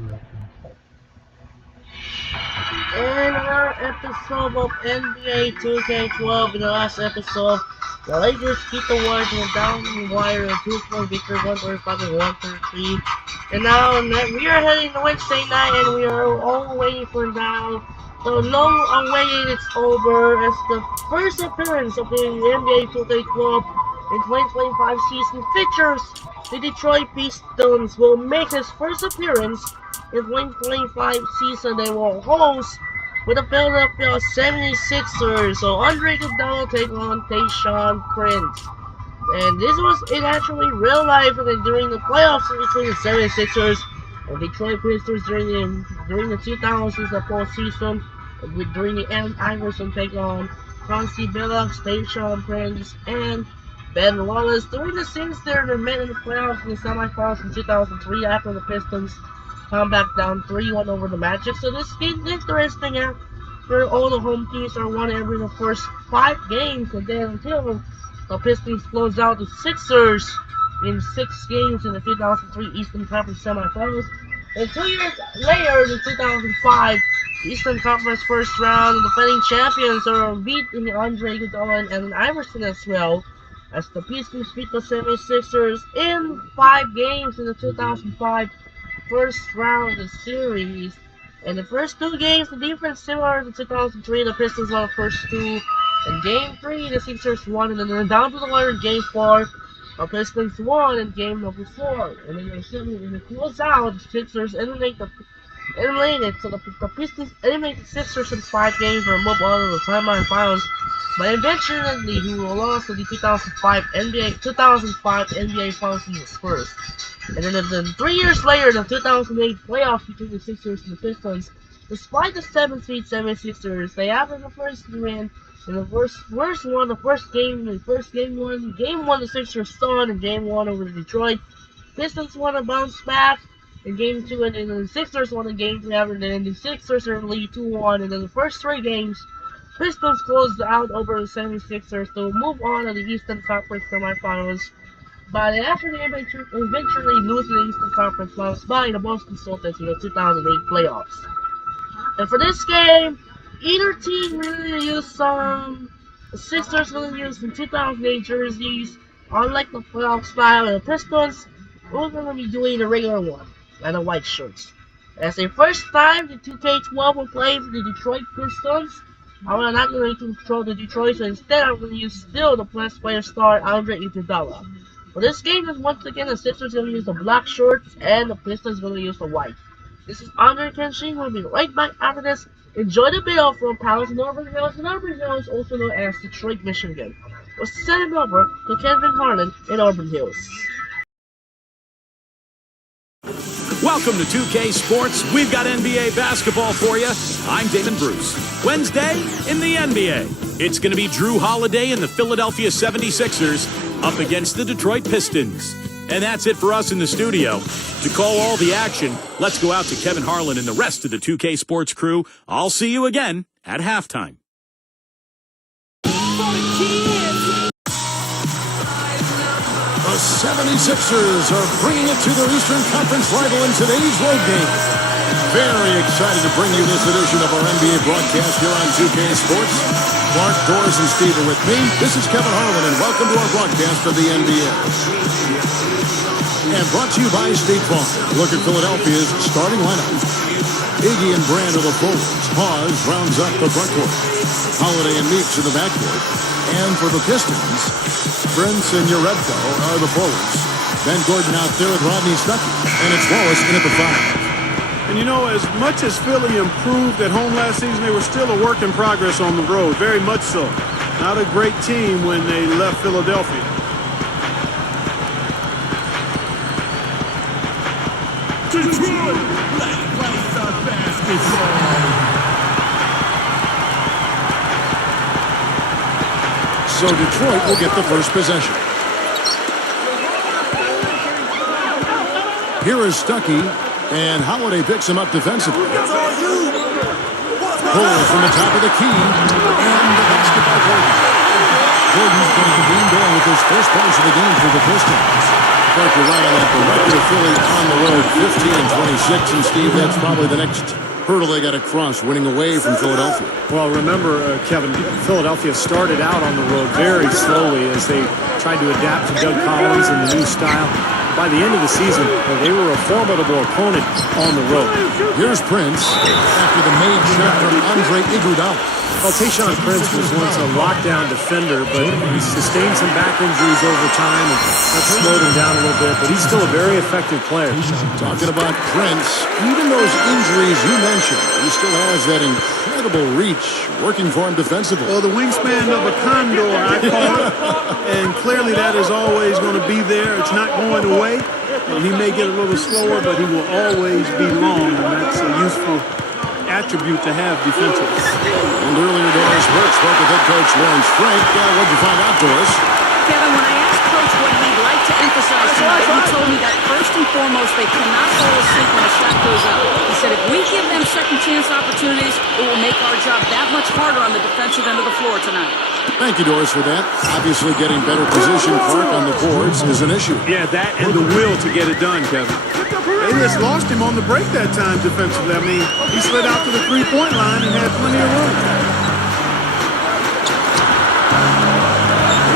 In our episode of NBA 2K12, in the last episode, the Lakers beat the Warriors in a down the wire in 2-4 victory, 135 and 133. And now we are heading to Wednesday night, and we are all waiting for now. The long awaiting it's over as the first appearance of the NBA 2K12 in 2025 season features the Detroit Pistons will make his first appearance in 2025 season. They will host with the Philadelphia 76ers. So Andre Iguodala take on Tayshaun Prince. And this was in actually real life during the playoffs between the 76ers and Detroit Pistons during the 2000s the postseason, during the Allen Iverson take on Chauncey Billups, Tayshaun Prince, and Ben Wallace. During the scenes there, they met in the playoffs in the semifinals in 2003 after the Pistons come back down 3-1 over the Magic. So this game's interesting after all the home teams are won every the first 5 games, and then until the Pistons close out the Sixers in 6 games in the 2003 Eastern Conference semifinals. And 2 years later, in 2005, the Eastern Conference first round, the defending champions are beating Andre Iguodala and Allen Iverson as well, as the Pistons beat the 76ers in 5 games in the 2005 first round of the series. In the first 2 games, the defense similar to 2003. The Pistons won the first 2. In Game 3, the Sixers won, and then down to the wire in Game 4, the Pistons won in Game number 4. And then in the close out, the Sixers eliminated. So the Pistons eliminated the Sixers in 5 games and move on to the timeline finals. But eventually, who lost to the 2005 NBA Finals season first. And then 3 years later, the 2008 playoffs between the Sixers and the Pistons, despite the 7-seed 76ers, they happened the first win in the first game one the Sixers won, and Game 1 over the Detroit Pistons won a bounce back in Game 2, and then the Sixers won in Game 3, and then the Sixers are in lead 2-1, and then the first 3 games, Pistons closed out over the 76ers to move on to the Eastern Conference semifinals. But after they eventually losing the Eastern Conference Finals by the Boston Celtics in the 2008 playoffs. And for this game, either team really used the Sixers really used some 2008 jerseys, unlike the playoff style, and the Pistons we're going to be doing the regular one, and the white shirts. As the first time the 2K12 will play for the Detroit Pistons, I'm not going to control the Detroit, so instead I'm going to use still the best player star, Andre Iguodala. For this game, is once again the Sixers going to use the black shorts, and the Pistons going to use the white. This is Andre Kenshin. We'll be right back after this. Enjoy the video from Palace and Auburn Hills, and Auburn Hills also known as Detroit, Michigan. We'll send it over to Kevin Harlan in Auburn Hills. Welcome to 2K Sports. We've got NBA basketball for you. I'm Damon Bruce. Wednesday in the NBA. It's going to be Drew Holiday and the Philadelphia 76ers up against the Detroit Pistons. And that's it for us in the studio. To call all the action, let's go out to Kevin Harlan and the rest of the 2K Sports crew. I'll see you again at halftime. The 76ers are bringing it to their Eastern Conference rival in today's road game. Very excited to bring you this edition of our NBA broadcast here on 2K Sports. Clark, Doris, and Steve are with me. This is Kevin Harlan, and welcome to our broadcast of the NBA. And brought to you by State Farm. Look at Philadelphia's starting lineup. Iggy and Brand are the forwards. Hawes rounds up the front court. Holiday and Meeks in the backcourt. And for the Pistons, Prince and Uredko are the forwards. Ben Gordon out there with Rodney Stuckey. And it's Wallace in at the 5. And you know, as much as Philly improved at home last season, they were still a work in progress on the road. Very much so. Not a great team when they left Philadelphia. Detroit, let's play some basketball. So Detroit will get the first possession. Here is Stuckey, and Holiday picks him up defensively. Pull from the top of the key, and the basket by Gordon. Gordon's going to be going with his first points of the game for the Pistons. In fact, you're right on that. The record of Philly on the road, 15 and 26. And, Steve, that's probably the next hurdle they got to cross, winning away from Philadelphia. Well, remember, Kevin, Philadelphia started out on the road very slowly as they tried to adapt to Doug Collins and the new style. By the end of the season, they were a formidable opponent on the road. Here's Prince after the made shot from Andre Iguodala. Well, Tayshaun Prince was once a lockdown defender, but he sustained some back injuries over time, and that slowed him down a little bit, but he's still a very effective player. Talking about Prince, even those injuries you mentioned, he still has that incredible reach working for him defensively. Well, the wingspan of a condor, I call it, and clearly that is always going to be there. It's not going away, and he may get a little slower, but he will always be long, and that's a useful attribute to have defensively. And earlier Doris Burke spoke with head coach Lawrence Frank. What'd you find out, Doris? Kevin, when I asked Coach what he'd like to emphasize tonight, he told me that first and foremost, they cannot fall asleep when a shot goes up. He said if we give them second chance opportunities, it will make our job that much harder on the defensive end of the floor tonight. Thank you, Doris, for that. Obviously, getting better position, Clark, on the boards is an issue. Yeah, that and the will to get it done, Kevin. They just lost him on the break that time defensively. I mean, he slid out to the three-point line and had plenty of room.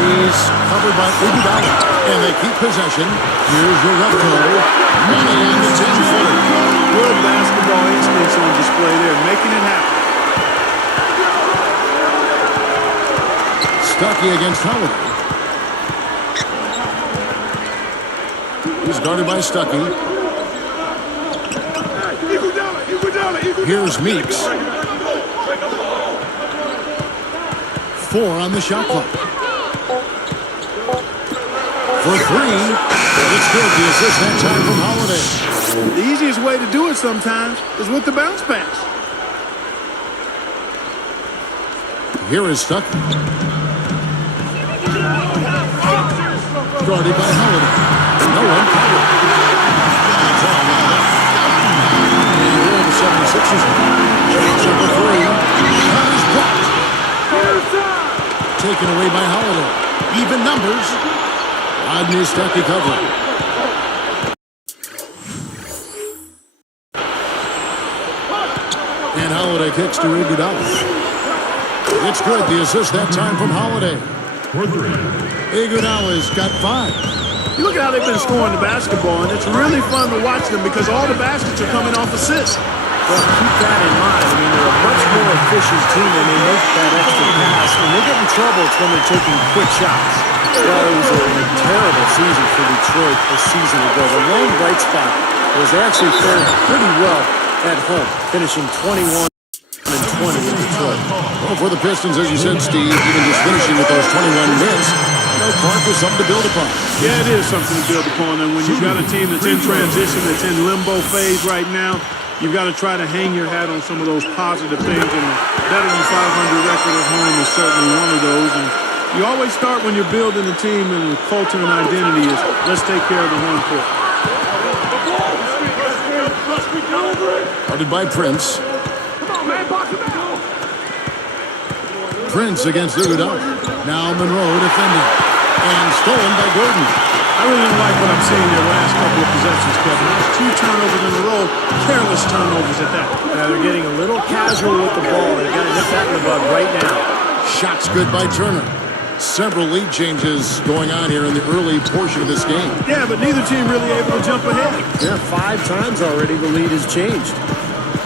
He's covered by Iguodala, and they keep possession. Here's your Rebel. Money on the 10-footer. Good basketball instincts on display there, making it happen. Stuckey against Holiday. He's guarded by Stuckey. Here's Meeks. 4 on the shot clock. For 3. It's good. The assist that time from Holiday. The easiest way to do it sometimes is with the bounce pass. Here is Stuckey. Guarded by Holiday. No one covered. And here are the 76ers. Chance number 3. Shot is blocked. Taken away by Holiday. Even numbers. Rodney Stuckey covering. And Holiday kicks to Iguodala. It's good. The assist that time from Holiday. Iguodala's got 5. You look at how they've been scoring the basketball, and it's really fun to watch them because all the baskets are coming off assists. Well, keep that in mind. I mean, they're a much more efficient team when they make that extra pass. When they get in trouble, it's when they're taking quick shots. Well, it was a terrible season for Detroit a season ago. The lone bright spot was they actually fared pretty well at home, finishing 21 and 20 in Detroit. Well, for the Pistons, as you said, Steve, even just finishing with those 21 wins, Clark is something to build upon. Yeah, it is something to build upon. And when you've got a team that's in transition, that's in limbo phase right now, you've got to try to hang your hat on some of those positive things. And better than 500 record at home is certainly one of those. And you always start when you're building a team and the culture and identity is let's take care of the home court. Guarded by Prince. Prince against Iguodala. Now Monroe defending. And stolen by Gordon. I really don't like what I'm seeing their last couple of possessions, Kevin. There's 2 turnovers in a row. Careless turnovers at that. Yeah, they're getting a little casual with the ball. They've got to nip that in the bud right now. Shots good by Turner. Several lead changes going on here in the early portion of this game. Yeah, but neither team really able to jump ahead. Yeah, 5 times already the lead has changed.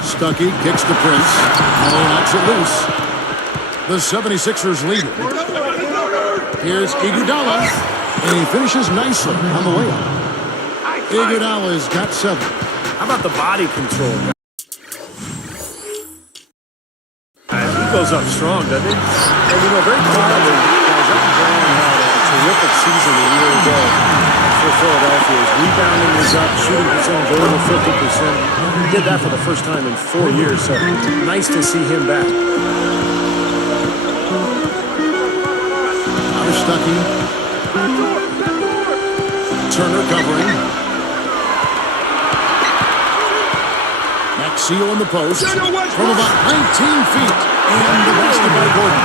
Stuckey kicks to Prince. Holly knocks it loose. The 76ers lead it. Here's Iguodala, and he finishes nicely on the layup. Iguodala's got 7. How about the body control? He goes up strong, doesn't he? And you know, very quietly, guys, up and down had a terrific season a year ago for Philadelphia. His rebounding was up, shooting percentage over 50%. He did that for the first time in 4 years, so nice to see him back. Stuckey. Turner covering. Maxio in the post from about 19 feet. And the basket by Gordon.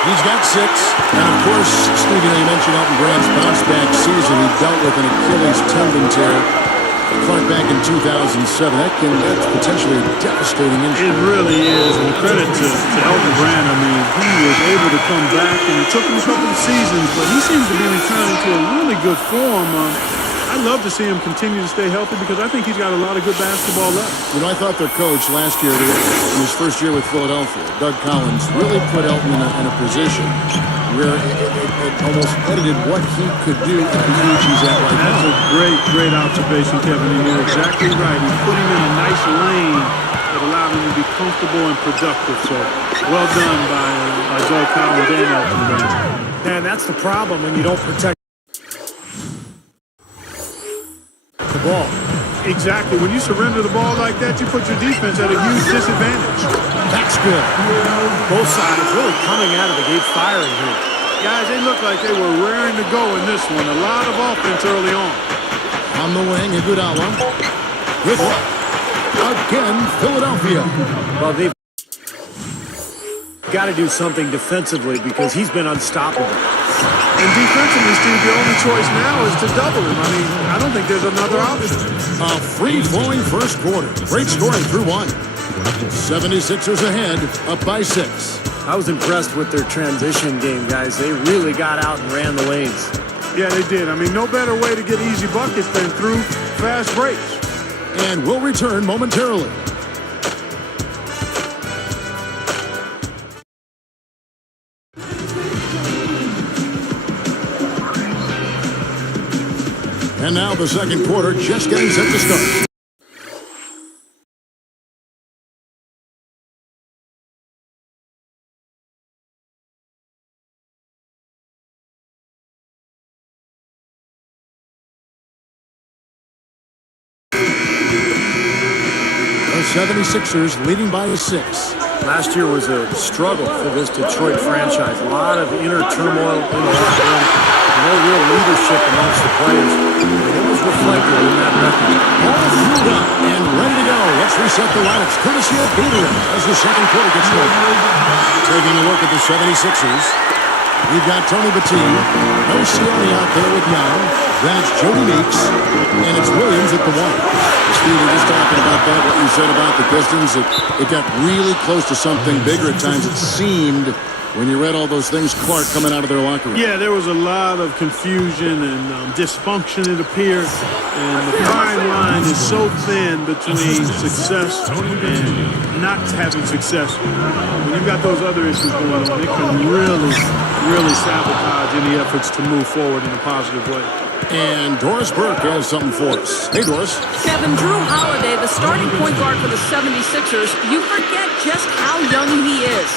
He's got 6. And, of course, Steve, you mentioned Elton Brand's bounce-back season. He dealt with an Achilles tendon tear. Clark back in 2007. That's potentially a devastating injury. It really is. And credit to Elton Brand. I mean, he was able to come back, and it took him a couple of seasons, but he seems to be returning to a really good form. I'd love to see him continue to stay healthy because I think he's got a lot of good basketball left. You know, I thought their coach last year, in his first year with Philadelphia, Doug Collins, really put Elton in a position where it almost edited what he could do at the age he's at right That's now. a great observation, Kevin. And you're exactly right. He put him in a nice lane that allowed him to be comfortable and productive. So, well done by Doug Collins and Elton Brand. And that's the problem when you don't protect the ball. Exactly. When you surrender the ball like that, you put your defense at a huge disadvantage. That's good. Both sides really coming out of the gate firing here. Guys, they look like they were raring to go in this one. A lot of offense early on. On the wing, Iguodala. With again, Philadelphia. Well, they've got to do something defensively because he's been unstoppable. And defensively, Steve, the only choice now is to double him. I mean, I don't think there's another option. A free-flowing first quarter. Great scoring through 1. 76ers ahead, up by 6. I was impressed with their transition game, guys. They really got out and ran the lanes. Yeah, they did. I mean, no better way to get easy buckets than through fast breaks. And we'll return momentarily. And now the second quarter just getting set to start. The 76ers leading by 6. Last year was a struggle for this Detroit franchise. A lot of inner turmoil in the locker room. No real leadership amongst the players. It was reflected in that record. All fueled up and ready to go. Let's reset the lineups courtesy of Gatorade as the second quarter gets started. Taking a look at the 76ers. We've got Tony Battine, Nocioni out there with Young. Then it's Jody Meeks, and it's Williams at the 1. Steve, we're just talking about that, what you said about the Pistons. It got really close to something bigger at times, it seemed, when you read all those things, Clark coming out of their locker room. Yeah, there was a lot of confusion and dysfunction, it appeared. And the fine line is so thin between success and not having success. When you've got those other issues going on, it can really sabotage any efforts to move forward in a positive way. And Doris Burke has something for us. Hey, Doris. Kevin, Drew Holiday, the starting point guard for the 76ers, you forget just how young he is.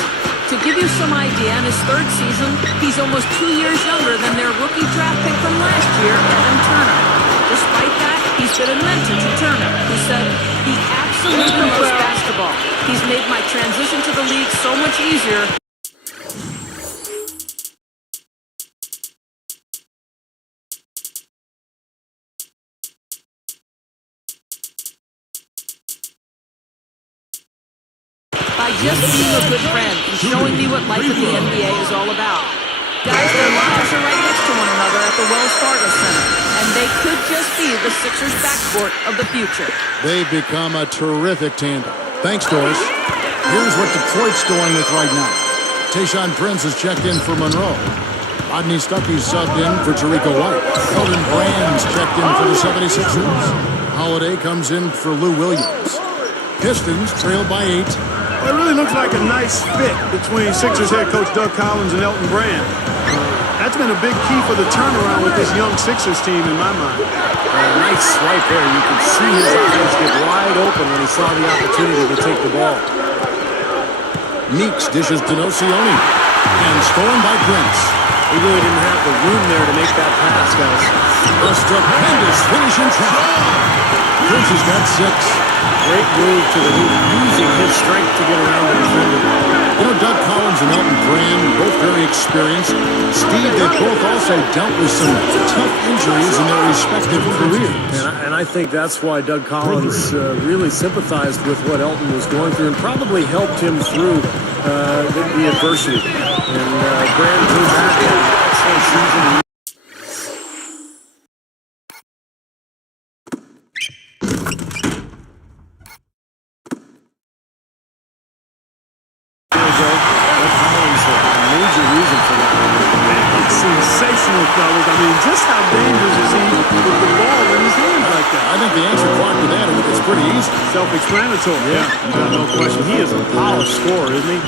To give you some idea, in his third season, he's almost 2 years younger than their rookie draft pick from last year, Evan Turner. Despite that, he's been a mentor to Turner, who said, he absolutely knows basketball. He's made my transition to the league so much easier. By just being a good friend and showing me what life in the NBA is all about. Guys, their lives are right next to one another at the Wells Fargo Center, and they could just be the Sixers backcourt of the future. They've become a terrific tandem. Thanks, Doris. Here's what Detroit's going with right now. Tayshaun Prince has checked in for Monroe. Rodney Stuckey's subbed in for Tariq White. Elton Brand's checked in for the 76ers. Holiday comes in for Lou Williams. Pistons trailed by 8. Well, it really looks like a nice fit between Sixers head coach Doug Collins and Elton Brand. That's been a big key for the turnaround with this young Sixers team in my mind. Nice swipe there. You could see his eyes get wide open when he saw the opportunity to take the ball. Meeks dishes to Nocioni. And stolen by Prince. He really didn't have the room there to make that pass, guys. A stupendous finish in traffic. Prince has got 6. Great move to the hoop, using his strength to get around the defender. You know, Doug Collins and Elton Brand, both very experienced. Steve, they've both also dealt with some tough injuries in their respective careers. And I think that's why Doug Collins really sympathized with what Elton was going through and probably helped him through the adversity. And Brand came back and excellent season. Major reason for that. It's sensational, fellas. I mean, just how dangerous is he with the ball in his hands like that? I think the answer, Clark, to that is pretty easy. Self-explanatory. Yeah, you got no question. He is a polished scorer, isn't he?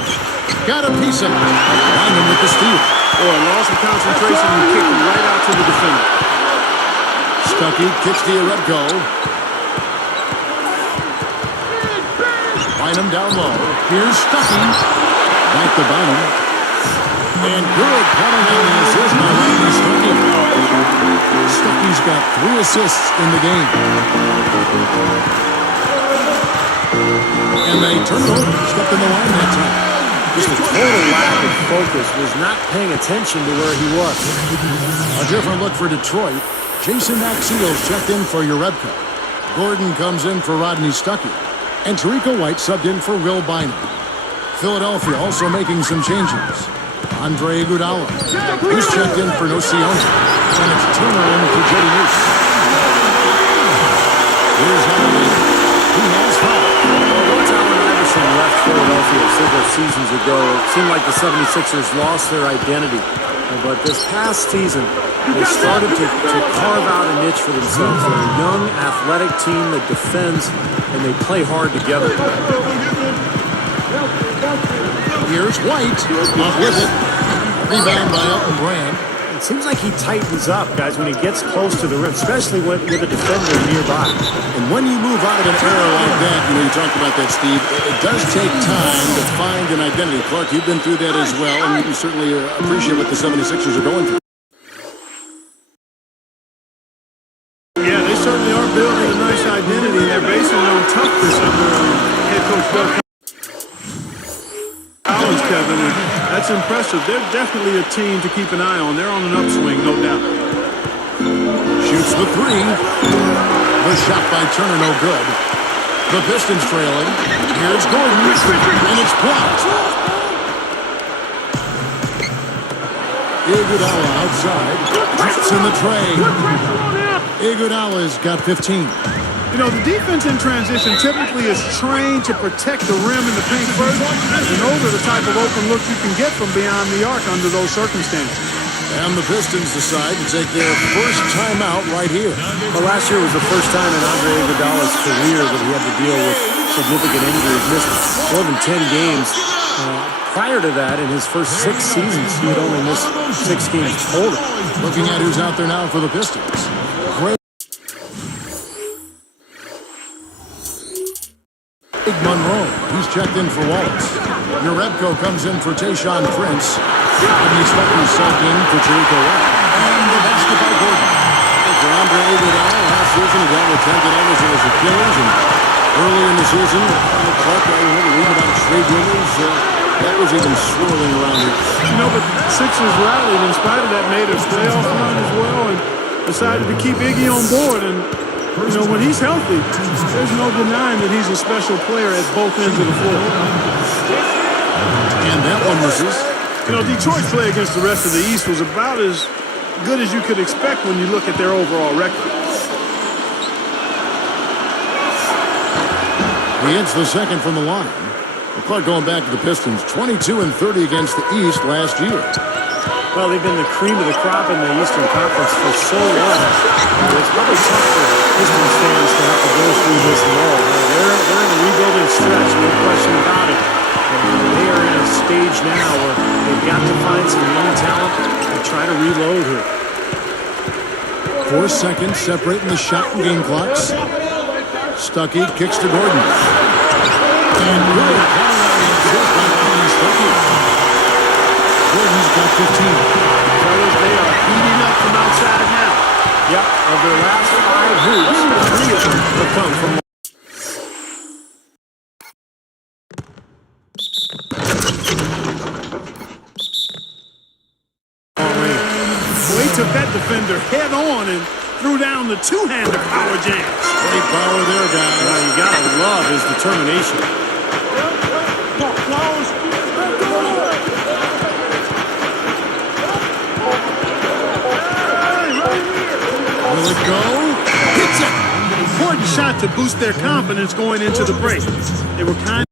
Got a piece of it. Lyman with the steal. Boy, loss of concentration and kicked him right out to the defender. Stuckey kicks to Yarebko. Bynum down low. Here's Stuckey. Back to Bynum. And good coming on the assist by Randy Stuckey. Stuckey's got 3 assists in the game. And they turned over. Stepped in the line that time. Just a total lack of focus. Was not paying attention to where he was. A different look for Detroit. Jason Maxiel's checked in for Yarebko. Gordon comes in for Rodney Stuckey. And Tariq White subbed in for Will Bynum. Philadelphia also making some changes. Andre Iguodala. He's checked in for Nocioni. And it's Turner in for Jody Moose. Here's Howard. He has 5. Once Allen Iverson left Philadelphia several seasons ago, it seemed like the 76ers lost their identity. But this past season, they started to carve out a niche for themselves. They're a young, athletic team that defends, and they play hard together. Here's White. Not with it. Rebound by Elton Brand. It seems like he tightens up, guys, when he gets close to the rim, especially with a defender nearby. And when you move out of an era like that, you talked about that, Steve, it does take time to find an identity. Clark, you've been through that as well, and you certainly appreciate what the 76ers are going through. Yeah, they certainly are building a nice identity. They're basing it on toughness under head coach Doug Collins, Kevin, and that's impressive. They're definitely a team to keep an eye on. They're on an upswing, no doubt. Shoots the 3. The shot by Turner, no good. The Pistons trailing. Here's Gordon, and it's blocked. Iguodala outside. Drifts in the tray. Iguodala's got 15. You know, the defense in transition typically is trained to protect the rim and the paint first, and those are the type of open looks you can get from beyond the arc under those circumstances. And the Pistons decide to take their first timeout right here. Well, last year was the first time in Andre Iguodala's career that he had to deal with significant injuries. Missed more than 10 games. Prior to that, in his first 6 seasons, he had only missed 6 games total. Looking at who's out there now for the Pistons. Great. Big Monroe. He's checked in for Wallace. Yarebko comes in for Tayshaun Prince. Rodney Stuckey subbed in for Tariq White. And the basket by Gordon. For Andre Iguodala, last season he got with 10 damage in his Achilles, and early in the season, Clark, I remember reading about trade rumors. That was even swirling around here. You know, but Sixers rallied in spite of that, made a playoff run as well, and decided to keep Iggy on board. And you know, when he's healthy, there's no denying that he's a special player at both ends of the floor. And that one misses. You know, Detroit's play against the rest of the East was about as good as you could expect when you look at their overall record. He hits the second from the line. Clark, going back to the Pistons, 22 and 30 against the East last year. Well, they've been the cream of the crop in the Eastern Conference for so long. It's probably tough for Pistons fans to have to go through this lull. They're in a rebuilding stretch, no question about it. They are in a stage now where they've got to find some young talent and try to reload here. 4 seconds separating the shot and game clocks. Stuckey kicks to Gordon. And good. Gordon's got 15. Fellas, they are heating up from outside now. Yep, of their last 5 hoops, 3 of them have come from. He took that defender head on and threw down the two-hander power jam. Great power there, guys. Now you gotta love his determination. shot to boost their confidence going into the break. They were kind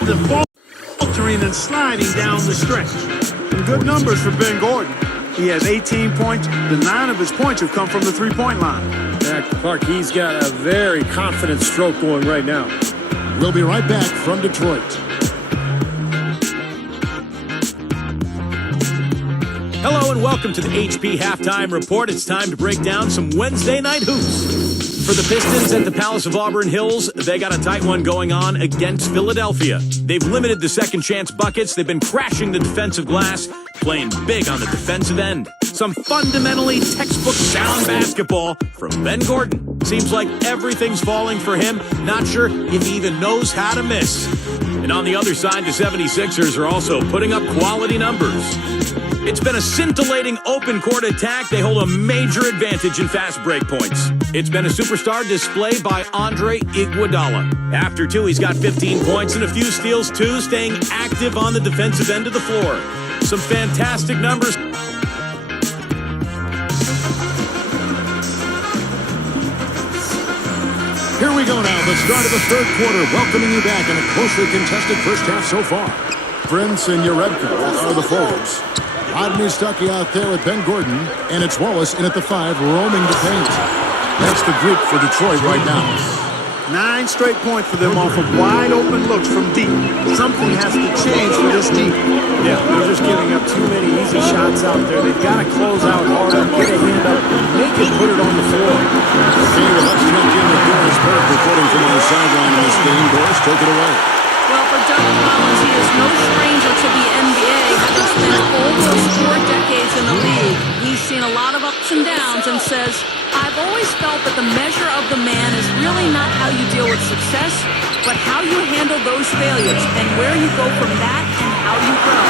of faltering and sliding down the stretch. Some good numbers for Ben Gordon. He has 18 points. The 9 of his points have come from the three-point line. Yeah, Clark, he's got a very confident stroke going right now. We'll be right back from Detroit. Hello and welcome to the HP Halftime Report. It's time to break down some Wednesday night hoops. For the Pistons at the Palace of Auburn Hills, they got a tight one going on against Philadelphia. They've limited the second chance buckets. They've been crashing the defensive glass, playing big on the defensive end. Some fundamentally textbook sound basketball from Ben Gordon. Seems like everything's falling for him. Not sure if he even knows how to miss. And on the other side, the 76ers are also putting up quality numbers. It's been a scintillating open court attack. They hold a major advantage in fast break points. It's been a superstar display by Andre Iguodala. After 2, he's got 15 points and a few steals too, staying active on the defensive end of the floor. Some fantastic numbers. Here we go now, the start of the third quarter, welcoming you back in a closely contested first half so far. Prince and Yaredko are the forwards. Rodney Stuckey out there with Ben Gordon, and it's Wallace in at the 5, roaming the paint. That's the group for Detroit right now. 9 straight points for them off of wide open looks from deep. Something has to change for this team. Yeah, they're just giving up too many easy shots out there. They've got to close out harder, get a hand up, make it put it on the floor. Okay, well, let's check in with Doris Burke reporting from our sideline in this game. Doris, take it away. Well, for Doug Collins, he is no stranger to the NBA, having spent almost 4 decades in the league. He's seen a lot of ups and downs and says, I've always felt that the measure of the man is really not how you deal with success, but how you handle those failures and where you go from that and how you grow.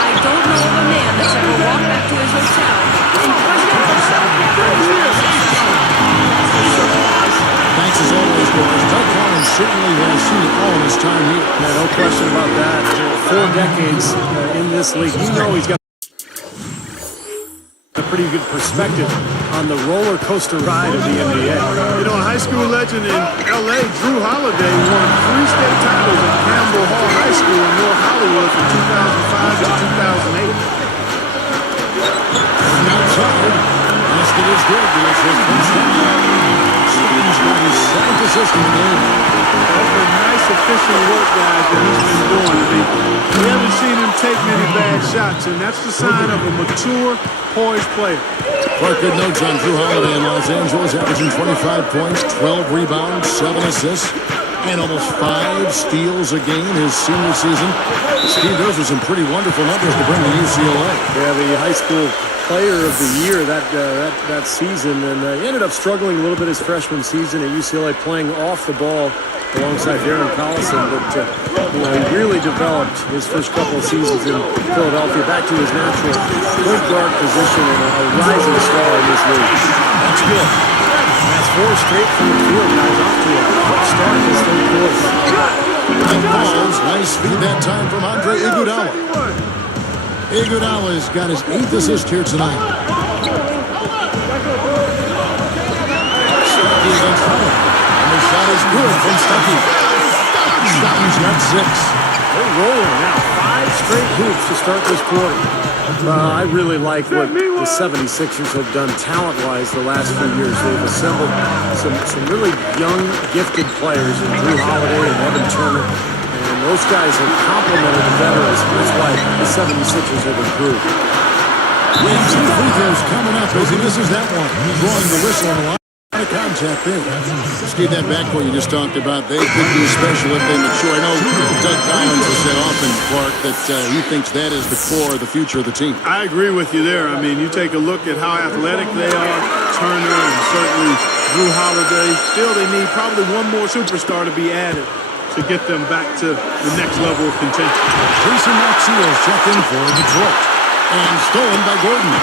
I don't know of a man that's ever walked back to his hotel and questioned himself after he's been successful. That's for sure, guys. Thanks as always, Doris. Doug Collins certainly has seen it all in his time here. Yeah, no question about that. 4 decades in this league. You know he's got a pretty good perspective on the roller coaster ride of the NBA. You know, a high school legend in L.A., Drew Holiday, won 3 state titles at Campbell Hall High School in North Hollywood from 2005 to 2008. And outside, basket is good. This is Stevens got his 7th assist in the game. That's been nice, efficient work, guys, that he's been doing. I mean, we haven't seen him take many bad shots, and that's the sign of a mature, poised player. Clark, good notes on Drew Holiday in Los Angeles, averaging 25 points, 12 rebounds, 7 assists, and almost 5 steals a game his senior season. Steve, those are some pretty wonderful numbers to bring to UCLA. Yeah, the high school player of the year that season, and he ended up struggling a little bit his freshman season at UCLA, playing off the ball alongside Darren Collison, but he really developed his first couple of seasons in Philadelphia back to his natural point guard position and a rising star in this league. That's good. That's 4 straight from the field, guys, off to a quick start in this third quarter. And balls, nice feed that time from Andre Iguodala. Iguodala's got his 8th assist here tonight. Stuckey against Hunter. And the shot is good from Stuckey. Stuckey's got 6. They're rolling now. 5 straight hoops to start this quarter. I really like what the 76ers have done talent-wise the last few years. They've assembled some really young, gifted players in Drew Holiday and Evan Turner. And those guys have complemented the veterans. That's why the 76ers have improved. Williams, 2 free throws coming up as he misses that one. Drawing the whistle on a lot of contact there. Steve, that backcourt you just talked about, they could be special if they mature. I know Doug Collins has said often, Clark, that he thinks that is the core of the future of the team. I agree with you there. I mean, you take a look at how athletic they are, Turner and certainly Drew Holiday. Still, they need probably one more superstar to be added to get them back to the next level of contention. Jason Maxiel's checked in for Detroit. And stolen by Gordon.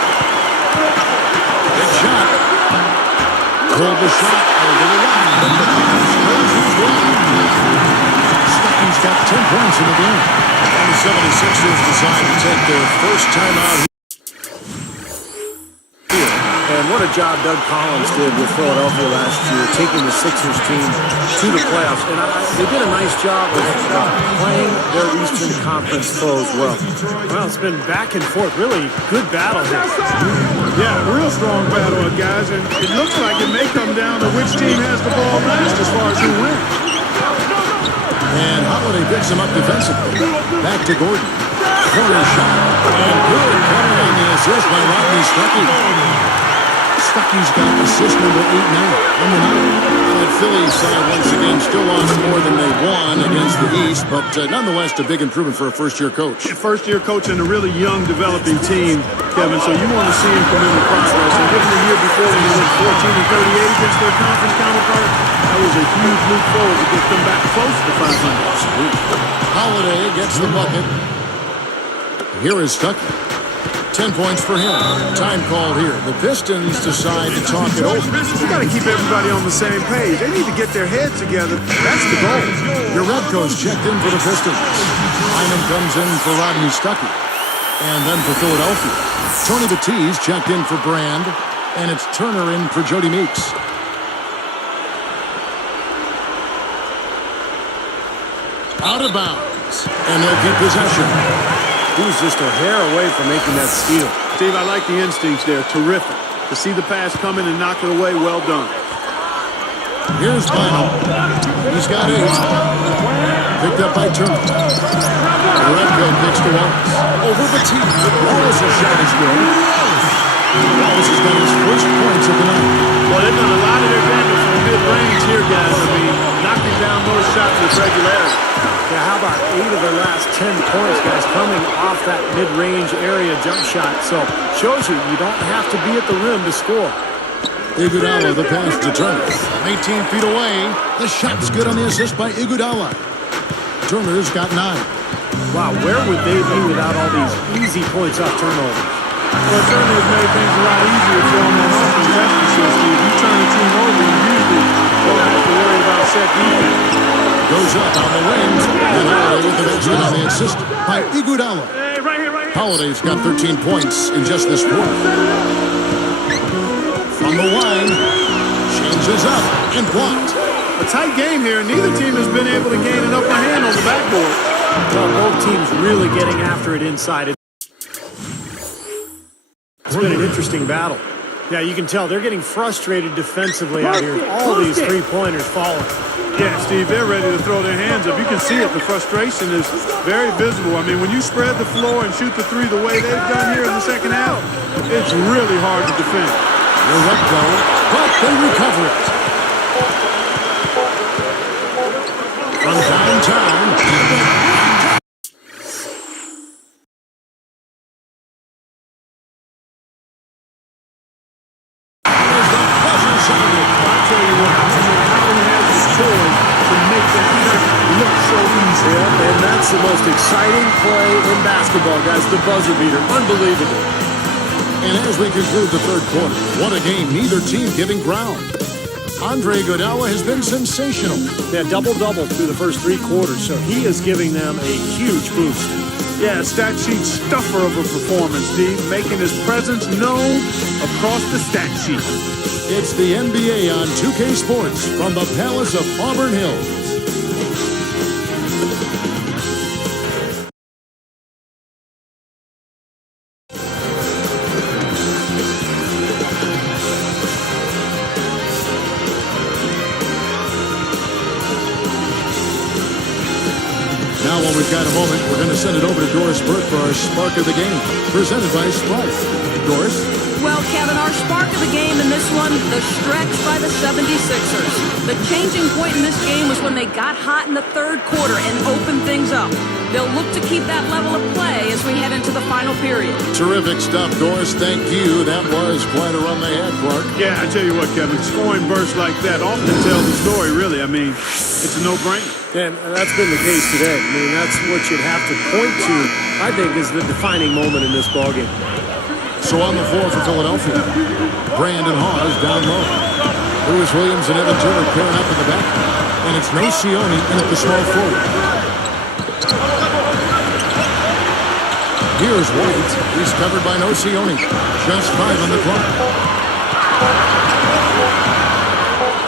Good shot. Pulled the shot over the line. Stuckey's He's got 10 points in the game. And the 76ers decide to take their first time out here. And what a job Doug Collins did with Philadelphia last year, taking the Sixers team to the playoffs. And they did a nice job of playing their Eastern Conference foes well. Well, it's been back and forth. Really good battle here. Yeah, real strong battle, guys. And it looks like it may come down to which team has the ball last as far as who wins. And Holiday picks him up defensively. Back to Gordon. Corner shot. And good coming on the assist by Rodney Stuckey. Stuckey's got assist number 8 now on the night. That Phillies side once again still lost more than they won against the East, but nonetheless a big improvement for a first-year coach. First-year coach and a really young developing team, Kevin, so you want to see incremental progress. And given the year before when they went 14-38 against their conference counterpart, that was a huge leap forward to get them back close to 500. Absolutely. Holiday gets the bucket. Here is Stuckey. 10 points for him. Time called here. The Pistons decide to talk it over. You got to keep everybody on the same page. They need to get their heads together. That's the goal. Uredko's checked in for the Pistons. Hyman comes in for Rodney Stuckey. And then for Philadelphia, Tony Batiste checked in for Brand. And it's Turner in for Jody Meeks. Out of bounds. And they'll keep possession. He was just a hair away from making that steal. Steve, I like the instincts there. Terrific. To see the pass coming and knock it away, well done. Here's Bynum. He's got 8. Picked up by Turner. Uredko picks to Wallace. Over Batiste. Wallace's shot is good. Wallace has got his first points of the night. Well, they've done a lot of their damage from mid-range here, guys. I mean, knocking down those shots with regularity. Yeah, how about 8 of their last 10 points, guys, coming off that mid-range area jump shot. So, shows you don't have to be at the rim to score. Iguodala, the pass to Turner. 18 feet away. The shot's good on the assist by Iguodala. Turner's got 9. Wow, where would they be without all these easy points off turnovers? Well, it certainly has made things a lot easier for them on offense. That's for sure, Steve. You turn a team over, you usually don't have to worry about set defense. Goes up on the wings. And Holiday with the basket on the assist by Iguodala. Hey, right here. Holiday's got 13 points in just this quarter. From the line, changes up and blocked. A tight game here, and neither team has been able to gain an upper hand on the backboard. Well, both teams really getting after it inside. It's been an interesting battle. Yeah, you can tell they're getting frustrated defensively out here. All these three-pointers falling. Yeah, Steve, they're ready to throw their hands up. You can see it. The frustration is very visible. I mean, when you spread the floor and shoot the three the way they've done here in the second half, it's really hard to defend. They're up though, but they recover it. From downtown. And that's the most exciting play in basketball, guys. The buzzer beater. Unbelievable. And as we conclude the third quarter, what a game, neither team giving ground. Andre Iguodala has been sensational. Yeah, double-double through the first 3 quarters, so he is giving them a huge boost. Yeah, stat sheet stuffer of a performance, Steve, making his presence known across the stat sheet. It's the NBA on 2K Sports from the Palace of Auburn Hills. Now, while we've got a moment, we're going to send it over to Doris Burke for our Spark of the Game, presented by Sprite. Doris? Well, Kevin, our spark of the game in this one, the stretch by the 76ers. The changing point in this game was when they got hot in the third quarter and opened things up. They'll look to keep that level of play as we head into the final period. Terrific stuff, Doris. Thank you. That was quite a run they had, Clark. Yeah, I tell you what, Kevin, scoring bursts like that often tell the story, really. I mean, it's a no-brainer. And that's been the case today. I mean, that's what you'd have to point to, I think, is the defining moment in this ballgame. So on the floor for Philadelphia, Brandon Hawes down low. Lewis Williams and Evan Turner pairing up in the back. And it's no Sione in at the small forward. Here's White. He's covered by Nocioni. Just 5 on the clock.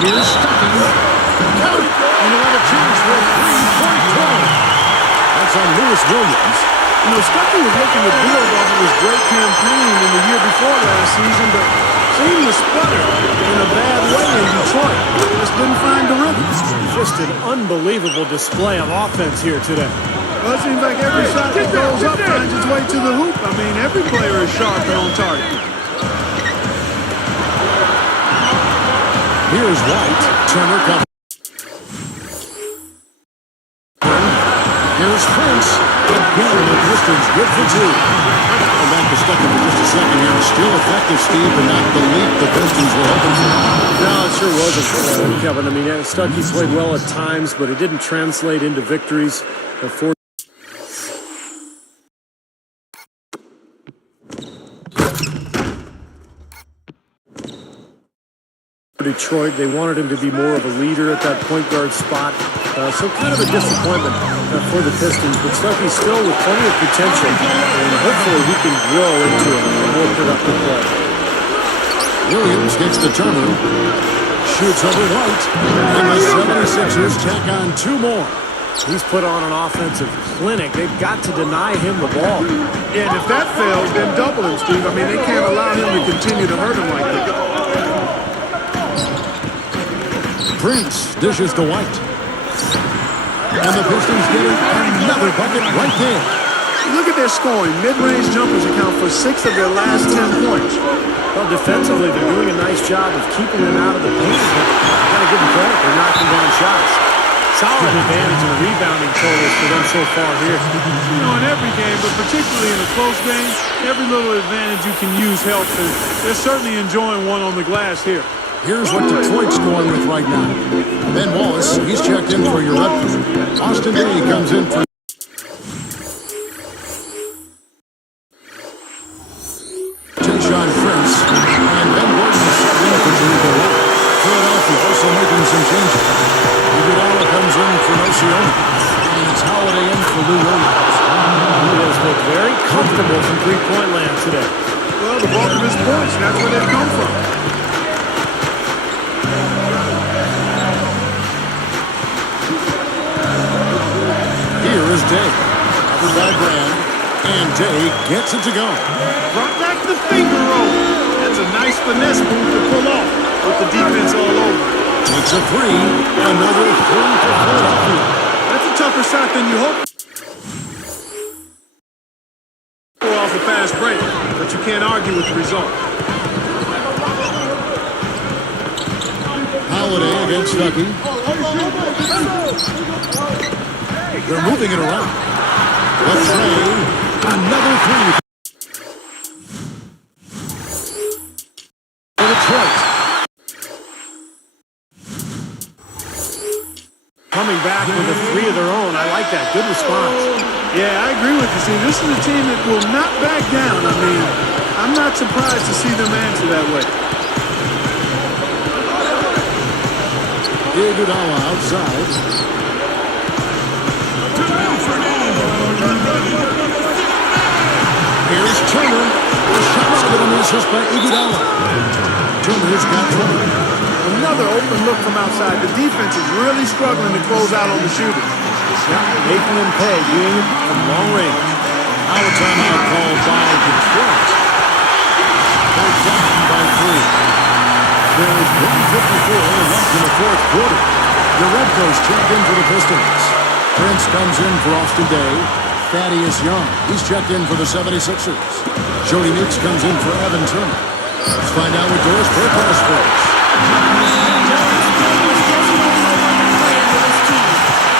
Here's Stuckey. Count it! And he'll have a chance for a 3-point play. That's on Lewis Williams. You know, Stuckey was looking to build off of his great campaign in the year before last season, but seemed to sputter in a bad way in Detroit. Just didn't find the rhythm. Just an unbelievable display of offense here today. Well, it seems like every shot that goes up finds its way to the hoop. I mean, every player is sharp and on target. Here's White. Turner comes. Here's Prince. Again, the Pistons good for 2. Come back to Stuckey for just a second here. Still effective, Steve, but not the leap the Pistons were hoping for. No, it sure wasn't, Kevin. I mean, Stuckey played well at times, but it didn't translate into victories. For Detroit, they wanted him to be more of a leader at that point guard spot. So kind of a disappointment for the Pistons, but Stuckey still with plenty of potential, and hopefully he can grow into a more productive player. Williams gets the Turner. Shoots over White. And the 76ers tack on 2 more. He's put on an offensive clinic. They've got to deny him the ball. And if that fails, then double him, Steve. I mean, they can't allow him to continue to hurt him like that. Prince dishes to White. And the Pistons get another bucket right there. Look at their scoring. Mid-range jumpers account for 6 of their last 10 points. Well, defensively, they're doing a nice job of keeping them out of the paint, but got to give them credit. They're knocking down shots. Solid advantage in the rebounding totals for them so far here. You know, in every game, but particularly in a close game, every little advantage you can use helps, and they're certainly enjoying one on the glass here. Here's what Detroit's going with right now. Ben Wallace, he's checked in for your Redford. Austin Day comes in for Tayshaun Prince. And Ben Gordon is subbed in for Jericho White. Philadelphia also making some changes. Iguodala comes in for Nocioni. And it's Holiday in for Lou Williams. He has looked very comfortable from three-point land today. Well, the bulk of his points, that's where they've come from. Here is Day. Covered by Brand. And Day gets it to go. Brought back the finger roll. That's a nice finesse move to pull off with the defense all over. Takes a 3. Another 3 for Philadelphia. That's a tougher shot than you hoped. Off a fast break, but you can't argue with the result. Holiday against Stuckey. They're moving it around. A tray. Another 3. For Detroit. Coming back with a 3 of their own. I like that. Good response. Yeah, I agree with you. See, this is a team that will not back down. I mean, I'm not surprised to see them answer that way. Iguodala outside. Here's Turner. The shot's going to miss us by Iguodala. Turner's got 20. Another open look from outside. The defense is really struggling to close out on the shooters. Making them pay, doing it from long range. Now a timeout called by Detroit. They're down by 3. There's 1:54 left in the 4th quarter. The Redcoats checked in for the Pistons. Prince comes in for Austin Day. Thaddeus Young, he's checked in for the 76ers. Jody Meeks comes in for Evan Turner. Let's find out what Doris Burke has for us.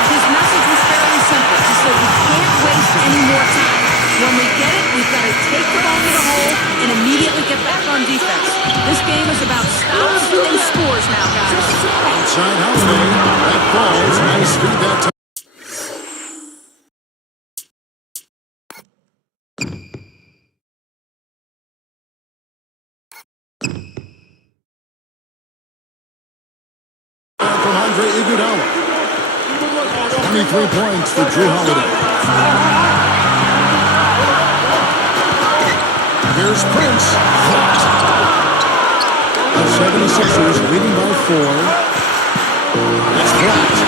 His message was fairly simple. He said, we can't waste any more time. When we get it, we've got to take the ball to the hole and immediately get back on defense. This game is about stops and scores now, guys. Outside Holiday. That ball's nice feed that time. From Andre Iguodala. 23 points for Drew Holiday. Here's Prince. The 76ers leading by 4. It's blocked.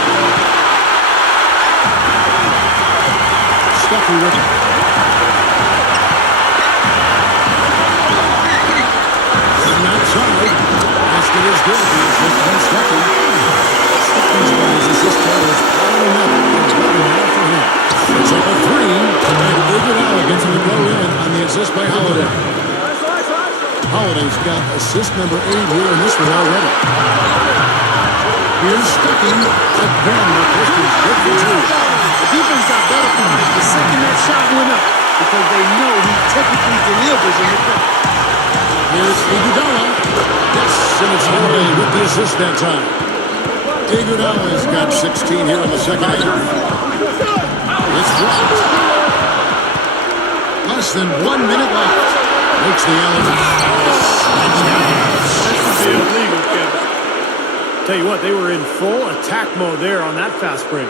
Stucky with it. From outside. Basket is good. He's lifting Stucky. Stucky's got his assist totals piling up. It's better now for him. It's up a 3. And Iguodala gets him to go in on the assist by Holiday. Holiday's got assist number 8 here in this one already. Here's Stucky. Again, the Pistons good for 2. The defense got better from the second that shot went up because they know he typically delivers in the paint. Here's Iguodala. Yes, and it's Holiday with the assist that time. Iguodala's got 16 here in the second half. It's blocked. Less than 1 minute left. Makes the alley. That's illegal, Kevin. Tell you what, they were in full attack mode there on that fast break.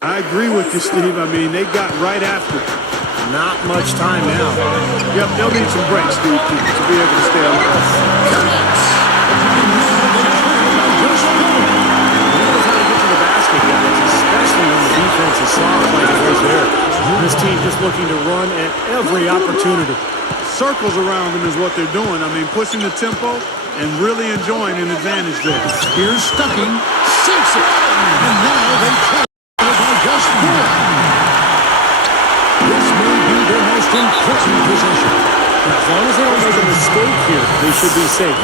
I agree with you, Steve. I mean, they got right after it. Not much time now. Yep, they'll need some breaks, Steve, to be able to stay alive. Especially when the defense is soft like it was there. This team just looking to run at every opportunity. Circles around them is what they're doing. I mean, pushing the tempo and really enjoying an advantage there. Here's Stucky. Sinks it. And now they trail by just 4. This may be their most important possession. As long as they don't make a mistake here, they should be safe.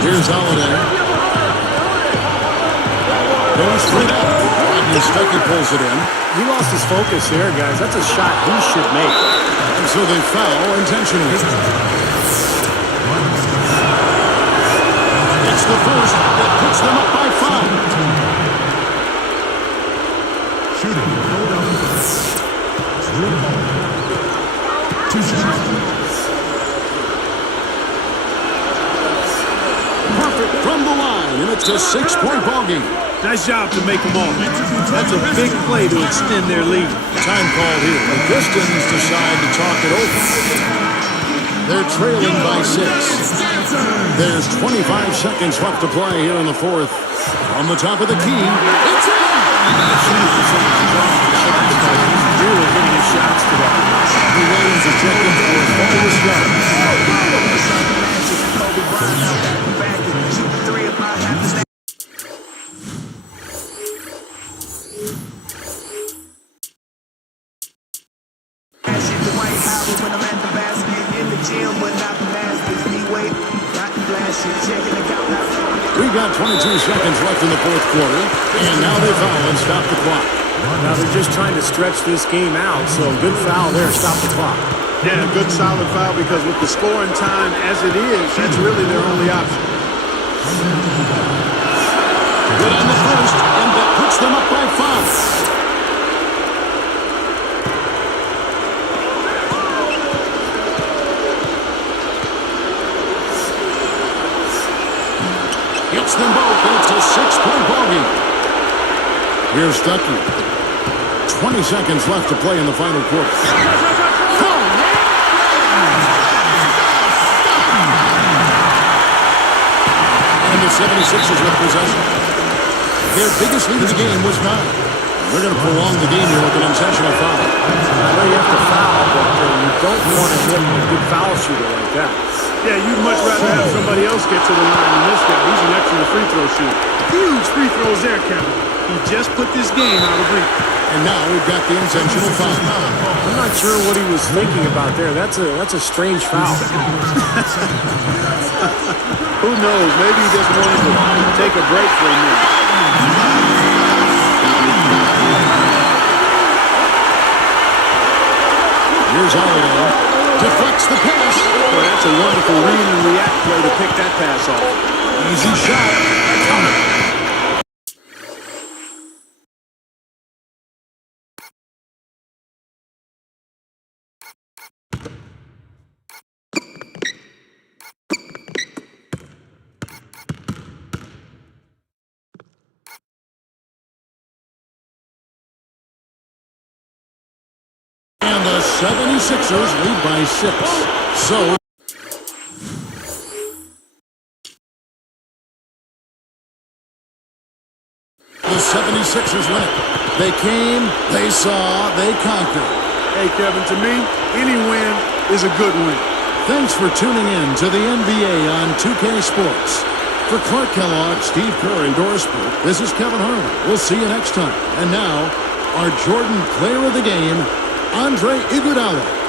Here's Holiday. Goes for it out. And Stucky pulls it in. He lost his focus there, guys. That's a shot he should make. And so they foul intentionally. It's the first that puts them up by 5. Shooting. Perfect from the line, and it's a 6-point ball game. Nice job to make them all. That's a big play to extend their lead. Time called here. The Pistons decide to talk it over. They're trailing by 6. There's 25 seconds left to play here in the 4th. On the top of the key, it's in! Really hitting his shots today. The Williams is checking for his longest shot. We got 22 seconds left in the 4th quarter, and now they foul and stop the clock. Now they're just trying to stretch this game out, so good foul there, stop the clock. Yeah, a good solid foul because with the scoring time as it is, that's really their only option. Good on the first, and that puts them up by 5. Hits them both, and it's a 6-point ball game. Here's Stucky. 20 seconds left to play in the final quarter. And the 76ers with possession. Their biggest lead of the game was 9. They're going to prolong the game here with an intentional foul. I know you have to foul, but you don't want to hit a good foul shooter like that. Yeah, you'd much rather have somebody else get to the line than this guy. He's an excellent free throw shooter. Huge free throws there, Kevin. He just put this game out of reach. And now we've got the intentional foul. I'm not sure what he was thinking about there. That's a strange foul. Who knows? Maybe he just wanted to take a break for a minute. Here's Holiday. Deflects the pass. Boy, that's a wonderful read and react play to pick that pass off. Easy shot. Coming. 76ers lead by 6. So the 76ers win it. They came, they saw, they conquered. Hey, Kevin, to me, any win is a good win. Thanks for tuning in to the NBA on 2K Sports. For Clark Kellogg, Steve Kerr, and Doris Burke, this is Kevin Harlan. We'll see you next time. And now, our Jordan Player of the Game, Andre Iguodala.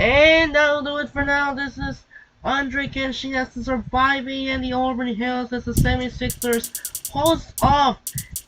And that'll do it for now. This is Andre Kenshin as the surviving in the Auburn Hills as the 76ers host off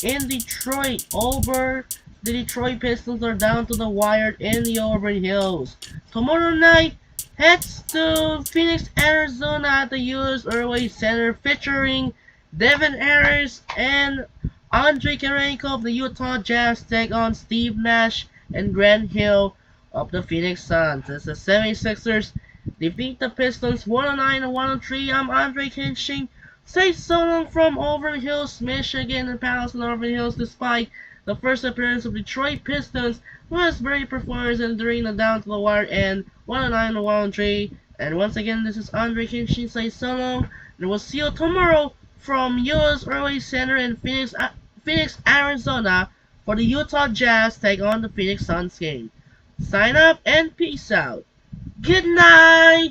in Detroit. Over the Detroit Pistons are down to the wire in the Auburn Hills. Tomorrow night heads to Phoenix, Arizona at the U.S. Airways Center featuring Devin Harris and Andre Karenko of the Utah Jazz take on Steve Nash and Grant Hill of the Phoenix Suns. As the 76ers defeat the Pistons 109 and 103. I'm Andre Kenshin. Say so long from Auburn Hills, Michigan, and Palestine Auburn Hills. Despite the first appearance of Detroit Pistons, was very performance and during the down to the wire and 109 and 103. And once again, this is Andre Kenshin. Say so long, and we'll see you tomorrow from U.S. Airways Center in Phoenix, Arizona, for the Utah Jazz take on the Phoenix Suns game. Sign up and peace out. Good night!